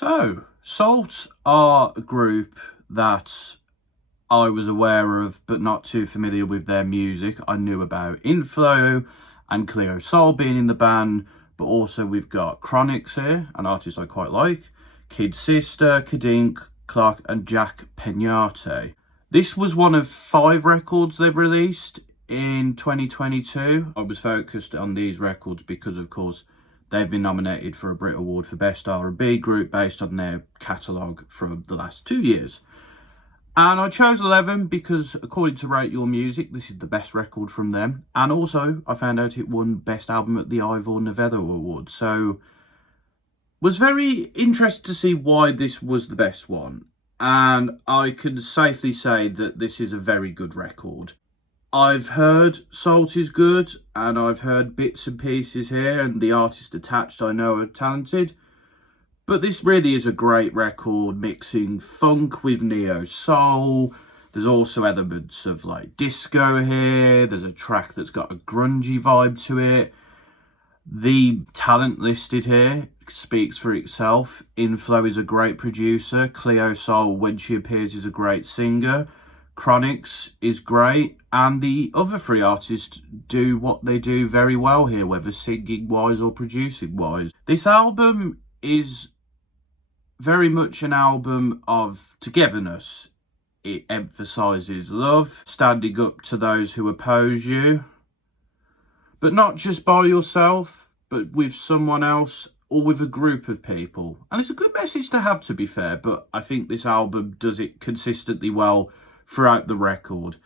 So, SAULT are a group that I was aware of, but not too familiar with their music. I knew about Inflow and Cleo Soul being in the band, but also we've got Chronix here, an artist I quite like, Kid Sister, Kadink, Clark, and Jack Peñate. This was one of 5 records they've released in 2022. I was focused on these records because, of course, they've been nominated for a Brit Award for Best R&B Group based on their catalogue from the last 2 years. And I chose 11 because, according to Rate Your Music, this is the best record from them. And also, I found out it won Best Album at the Ivor Novello Award. So, was very interested to see why this was the best one. And I can safely say that this is a very good record. I've heard SAULT is good, and I've heard bits and pieces here, and the artists attached I know are talented. But this really is a great record, mixing funk with neo-soul. There's also elements of like disco here. There's a track that's got a grungy vibe to it. The talent listed here speaks for itself. Inflow is a great producer. Cleo Soul, when she appears, is a great singer. Chronix is great, and the other 3 artists do what they do very well here, whether singing wise or producing wise. This album is very much an album of togetherness. It emphasises love, standing up to those who oppose you, but not just by yourself, but with someone else or with a group of people. And it's a good message to have, to be fair, but I think this album does it consistently well throughout the record,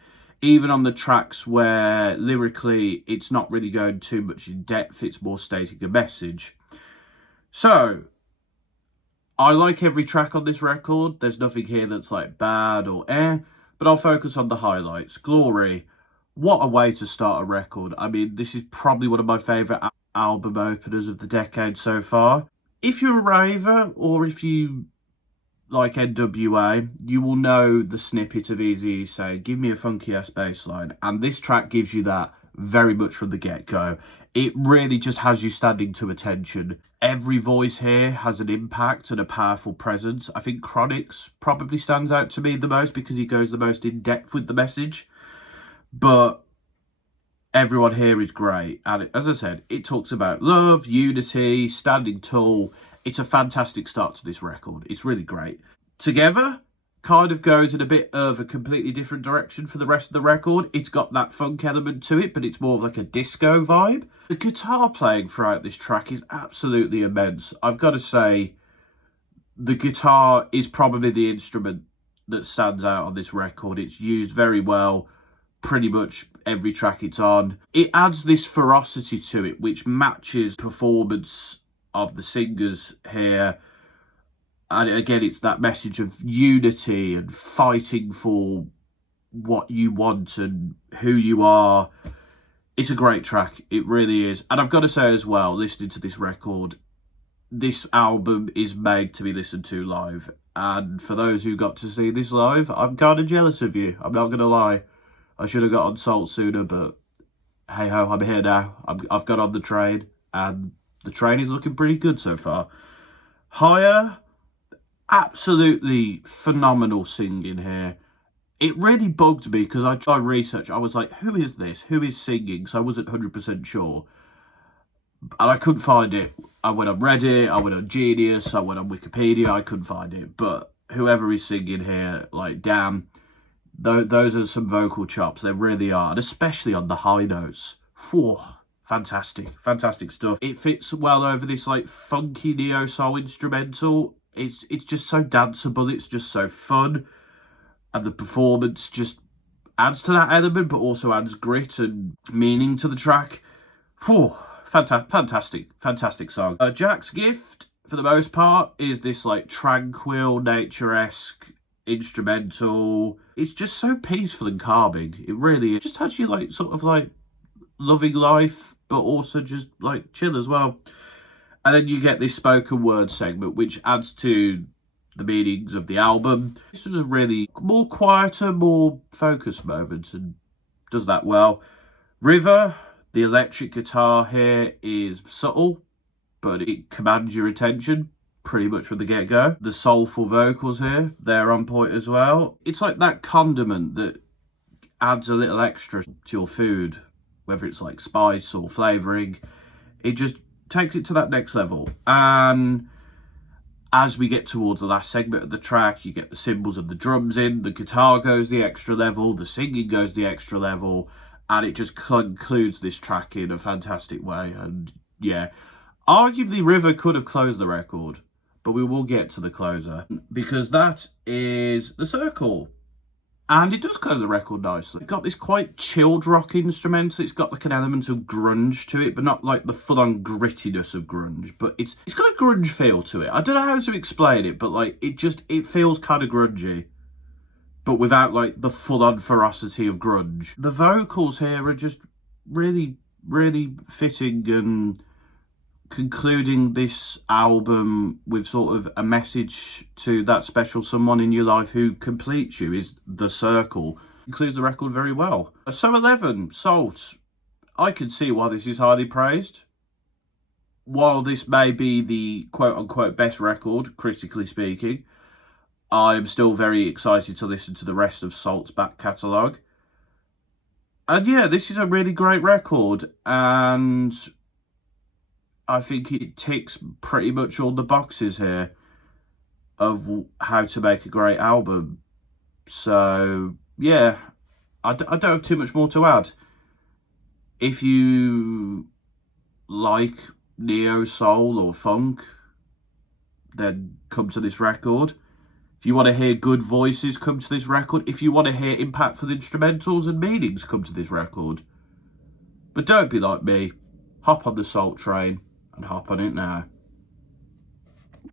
even on the tracks where lyrically it's not really going too much in depth, it's more stating a message. So, I like every track on this record. There's nothing here that's like bad or but I'll focus on the highlights. Glory, what a way to start a record. I mean, this is probably one of my favourite album openers of the decade so far. If you're a raver, or if you like NWA, you will know the snippet of Eazy saying, "Give me a funky ass bass line," and this track gives you that very much from the get-go. It really just has you standing to attention. Every voice here has an impact and a powerful presence. I think Chronix probably stands out to me the most because he goes the most in depth with the message, but everyone here is great. And as I said, it talks about love, unity, standing tall. It's a fantastic start to this record. It's really great. Together kind of goes in a bit of a completely different direction for the rest of the record. It's got that funk element to it, but it's more of like a disco vibe. The guitar playing throughout this track is absolutely immense. I've got to say, the guitar is probably the instrument that stands out on this record. It's used very well pretty much every track it's on. It adds this ferocity to it, which matches performance of the singers here. And again, it's that message of unity and fighting for what you want and who you are. It's a great track. It really is. And I've got to say as well, listening to this record, this album is made to be listened to live. And for those who got to see this live, I'm kind of jealous of you. I'm not going to lie. I should have got on SAULT sooner, but hey ho, I'm here now. I've got on the train, and the train is looking pretty good so far. Higher, absolutely phenomenal singing here. It really bugged me because I tried research. I was like, who is this? Who is singing? So I wasn't 100% sure. And I couldn't find it. I went on Reddit, I went on Genius, I went on Wikipedia, I couldn't find it. But whoever is singing here, like, damn, those are some vocal chops. They really are. And especially on the high notes. Whew. Fantastic stuff. It fits well over this like funky neo-soul instrumental. It's just so danceable, it's just so fun. And the performance just adds to that element, but also adds grit and meaning to the track. Whew, fantastic song. Jack's Gift, for the most part, is this like tranquil, nature-esque instrumental. It's just so peaceful and calming. It really just has you like sort of like loving life, but also just like chill as well. And then you get this spoken word segment, which adds to the meanings of the album. This is a really more quieter, more focused moment, and does that well. River, the electric guitar here is subtle, but it commands your attention. pretty much from the get-go. The soulful vocals here, they're on point as well. It's like that condiment that adds a little extra to your food, whether it's like spice or flavouring. It just takes it to that next level. And as we get towards the last segment of the track, you get the cymbals and the drums in, the guitar goes the extra level, the singing goes the extra level, and it just concludes this track in a fantastic way. And yeah, arguably River could have closed the record, but we will get to the closer, because that is The Circle. And it does close the record nicely. It's got this quite chilled rock instrumental. It's got like an element of grunge to it, but not like the full-on grittiness of grunge. But it's got a grunge feel to it. I don't know how to explain it, but like it feels kind of grungy, but without like the full-on ferocity of grunge. The vocals here are just really, really fitting and concluding this album with sort of a message to that special someone in your life who completes you, is The Circle. Includes the record very well. SAULT-11, SAULT. I can see why this is highly praised. While this may be the quote-unquote best record, critically speaking, I am still very excited to listen to the rest of SAULT's back catalogue. And yeah, this is a really great record, and I think it ticks pretty much all the boxes here of how to make a great album. So, yeah, I don't have too much more to add. If you like neo soul or funk, then come to this record. If you want to hear good voices, come to this record. If you want to hear impactful instrumentals and meanings, come to this record. But don't be like me. Hop on the SAULT train and hop on it now.